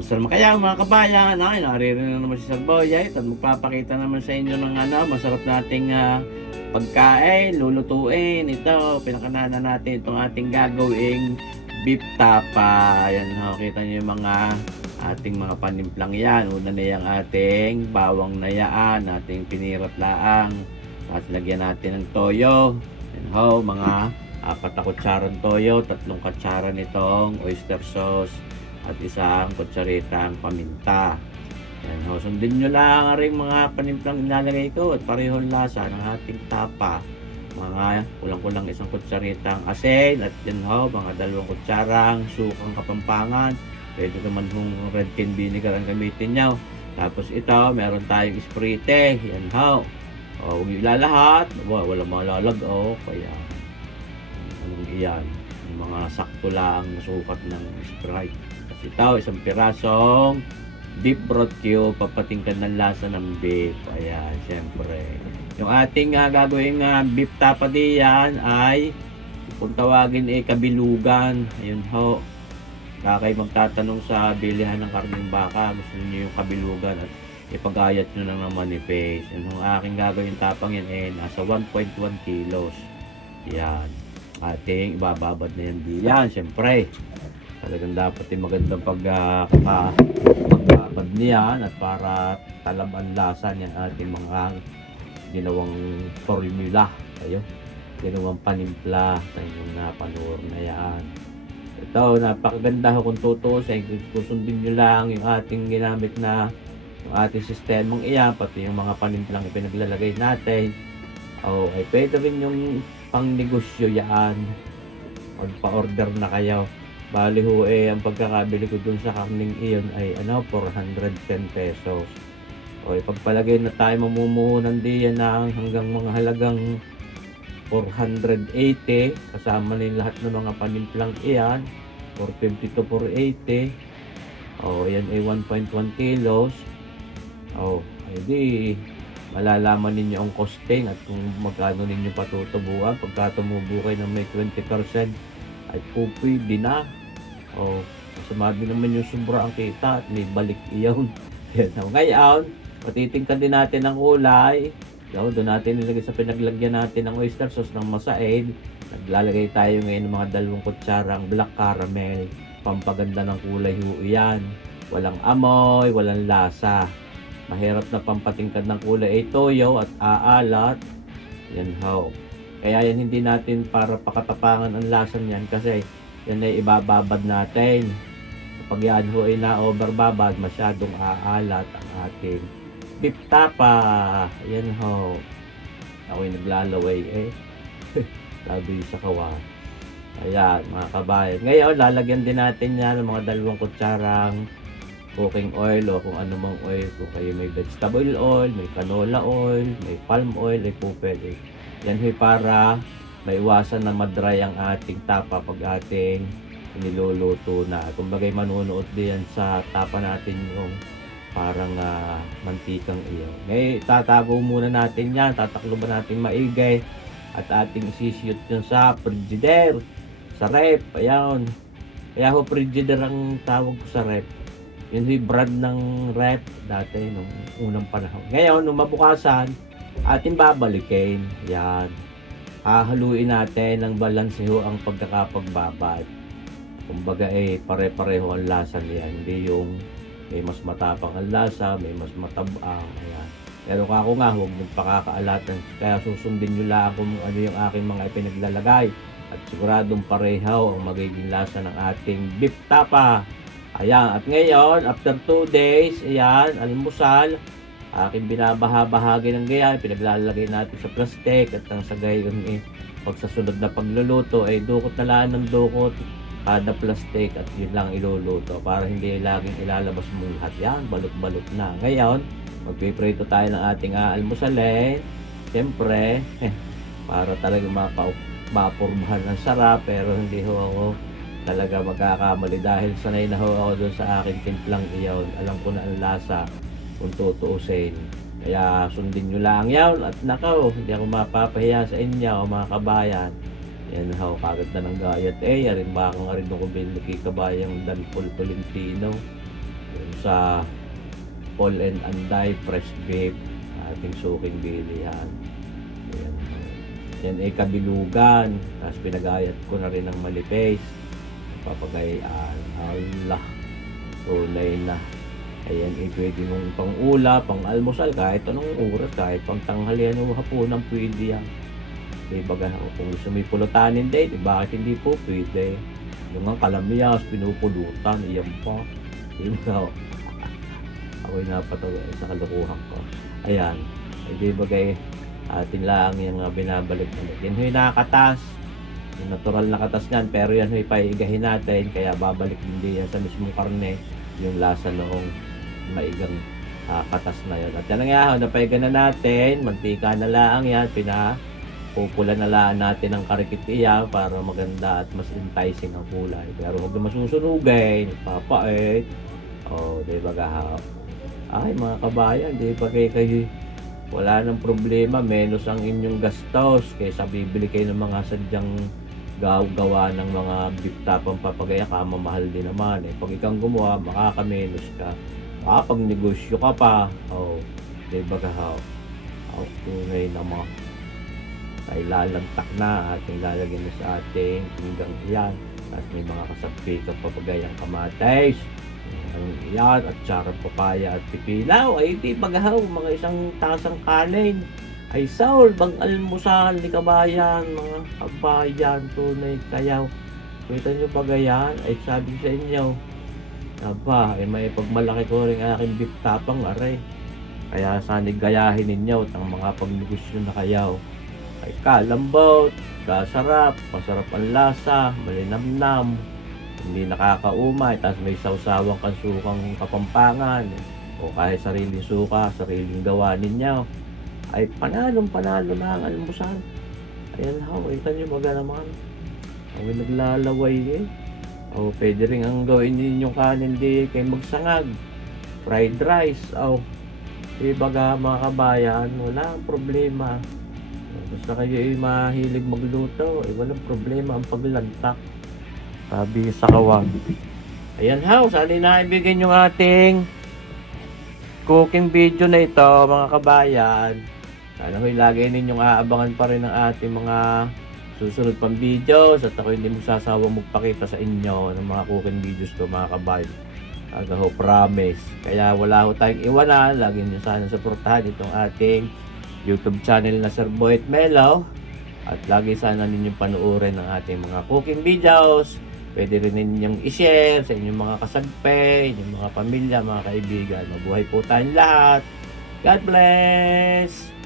Musta naman kaya mga kabayan? Ay, naririnig na naman si Sir Boyet at magpapakita naman sa inyo ng masarap nating pagkain, lulutuin. Ito, pinakanana natin itong ating gagawing beef tapa. Ayan, kita nyo yung mga ating mga panimplang yan. Una na yung ating bawang na yan, ating pinirat laang. Tapos lagyan natin ng toyo. Ayan ho, mga 4 na kutsarang toyo, 3 kutsara nitong oyster sauce, at isang kutsaritang paminta. Yan ho, sundin nyo lang rin mga panimplang inalagay ko at parehong lasa ng ating tapa. Mga kulang-kulang 1 kutsaritang asin at yan ho, mga 2 kutsarang sukang Kapampangan. Pwede naman hong red cane vinegar ang gamitin nyo. Tapos ito, meron tayong Sprite. Yan ho. O, huwag nyo ilalahat. Wala malalag. O, kaya anong iyan? Yung mga sakto lang nasukat ng Sprite. Ito, 1 pirasong beef broth cube, papatingkan ng lasa ng beef. Ayan, syempre. Yung ating gagawing beef tapa diyan ay kung tawagin kabilugan. Ayun ho. Kakay magtatanong sa bilihan ng karneng baka, gusto niyo yung kabilugan at ipagayat nyo ng manipis. Yung aking gagawin tapang yan nasa 1.1 kilos. Yan. Ating ibababad na yan diyan, syempre. Talagang dapat yung magandang pagbabad niyan at para talab ang lasa niyan ating mga ginawang formula. Ayun, ginawang panimpla sa inyong napanood na yan. Ito, napakaganda ho kung tutusin. Susundin nyo lang yung ating ginamit na yung ating sistemang iyan, pati yung mga panimplang ipinaglalagay natin. Ay pwede rin yung pang negosyo yan. Magpa-order na kayo. Bali ho ang pagkakabili ko dun sa karning iyon ay 410 pesos. O ipagpalagay na tayo mamumuhunan diyan ng hanggang mga halagang 480 kasama na yung lahat ng mga panimplang iyan, 450 to 480. Yan ay 1.1 kilos. Di malalaman ninyo ang costing at kung magkano ninyo patutubuan. Pagka tumubo kayo ng may 20% ay pwede na. Sumagi naman yung sobra ang kita at may balik iyon. Ngayon, patitingkan din natin ang kulay. Doon natin nilagay sa pinaglagyan natin ng oyster sauce ng masaid. Naglalagay tayo ngayon ng mga 2 kutsarang black caramel. Pampaganda ng kulay ho iyan. Walang amoy, walang lasa. Mahirap na pampatingkad ng kulay ay toyo at aalat. Yan ho. Kaya yan hindi natin para pakatapangan ang lasa niyan kasi yan ay ibababad natin. Kapag yan ho ay na-overbabad, masyadong aalat ang ating beef tapa. Yan ho. Ako'y naglalaway sabi sa kawan. Ayan mga kabayan. Ngayon lalagyan din natin yan ng mga 2 kutsarang cooking oil o kung anumang oil. Kung kayo may vegetable oil, may canola oil, may palm oil, ay po pwede. Yan ho para maiwasan na madry ang ating tapa pag ating niluluto na. Kumbagay manunuot din sa tapa natin yung parang mantikang iyo. Ngayon tatago muna natin yan, tatakloban natin maigay at ating isisiyot yun sa frigidaire, sa rep. Ayan, kaya ho frigidaire ang tawag ko sa rep. Yun yung brand ng rep dati nung unang panahon. Ngayon nung mabukasan ating babalikin yan. Hahaluin natin ng balanse ho ang pagkakapagbabad. Kumbaga pare-pareho ang lasa niya. Hindi yung may mas matapang ang lasa, may mas matabang. Ayan. Pero ako nga, huwag magpakakaalatan. Kaya susundin nyo lang kung ano yung aking mga ipinaglalagay. At siguradong pareho ang magiging lasa ng ating beef tapa. Ayan. At ngayon, after 2 days, ayan, almusal. Aking binabaha-bahagi ng gaya, pinaglalagay natin sa plastic at ang sa gayon pagsasunod na pagluluto ay dukot na lang ng dukot kada plastic at yun lang iluluto para hindi laging ilalabas mo lahat yan, balot-balot na. Ngayon, magpiprito tayo ng ating almusalin. Siyempre, para talaga mapurbahan ng sarap pero hindi ho ako talaga magkakamali dahil sanay na ho ako doon sa aking timplang iyon. Alam ko na ang lasa kung tutuusin. Kaya sundin nyo lang yan at nakaw, hindi ako mapapahiya sa inyo mga kabayan. Yan ho, kagad na ng gayat yarin ba akong arin nung kubili kay kabayang Danpol Tolentino. Yung sa Paul and Anday fresh beef, ating suking bilihan. Ayan. Yan ay kabilugan. Tapos pinagayat ko na rin ng malipis. Papagayaan. Allah. Tunay na. Ayan, pwede mong pang ula, pang almusal, kahit anong oras, kahit pang tanghalian o hapunan, pwede yan. Diba, kung gusto may pulutanin din, bakit hindi po pwede? Yung ang kalamyas, pinupulutan, iyan pa. Diba, ako'y napatawa sa kalukuhan ko. Ayan, ay diba kay atin lang yung binabalik ulit. Yan huy nakatas. Yung natural na katas niyan, pero yan huy paigahin natin, kaya babalik hindi yan sa mismong karne, yung lasa noong maigang katas na yun. At yan nga, napaiga na natin, mantika na lang yan, pinapupula na lang natin ang karikitiya para maganda at mas enticing ang kulay. Pero huwag na masusunugin, papait. O, diba gahaw? Ay, mga kabayan, diba kayo wala nang problema, menos ang inyong gastos kaysa bibili kayo ng mga sadyang gawa ng mga beef tapang papagaya, kamamahal din naman. Pag ikaw gumawa, makakamenos ka. Pag negosyo ka pa, diba kahaw? Tunay na mga ay lalantak na ating lalagyan na sa ating hanggang iyan. Tapos may mga kasapi ka papagayang kamatis. Yan at charot papaya at pipilaw. Ay di bagahaw, mga isang tasang kanin. Ay Saul, bang almusal ni kabayan, mga kabayan, tunay kayaw. Kita nyo bagayan, ay sabi sa inyo. Aba, ay may pagmalaki ko rin aking beef tapang aray. Kaya sanig gayahin ninyo at ang mga pagnegosyo na kayaw. Ay kalambot, kasarap, masarap ang lasa, malinamnam, hindi nakakaumay, tapos may sawsawang kansukang kapampangan, o kahit sariling suka, sariling gawa ninyo. Ay panalo na ang almusal. Ayan ha, kita nyo baga naman. Ang naglalaway eh. O pwede rin ang gawin ninyong kanin di kay magsangag. Fried rice. O baga mga kabayan, wala ang problema. Basta kayo ay mahilig magluto, walang problema ang paglantak. Sabi sa kawag. Ayan ha, sana naibigyan yung ating cooking video na ito mga kabayan. Sana ho'y lagi ninyong aabangan pa rin ang ating mga susunod pang videos at ako hindi magsasawang magpakita sa inyo ng mga cooking videos ko mga kabayan. Aga ho, promise. Kaya wala ho tayong iwanan. Lagi nyo sana supportahan itong ating YouTube channel na Sir Boyet Melo. At lagi sana ninyong panuorin ang ating mga cooking videos. Pwede rin ninyong i-share sa inyong mga kasagpe, inyong mga pamilya, mga kaibigan. Mabuhay po tayong lahat. God bless!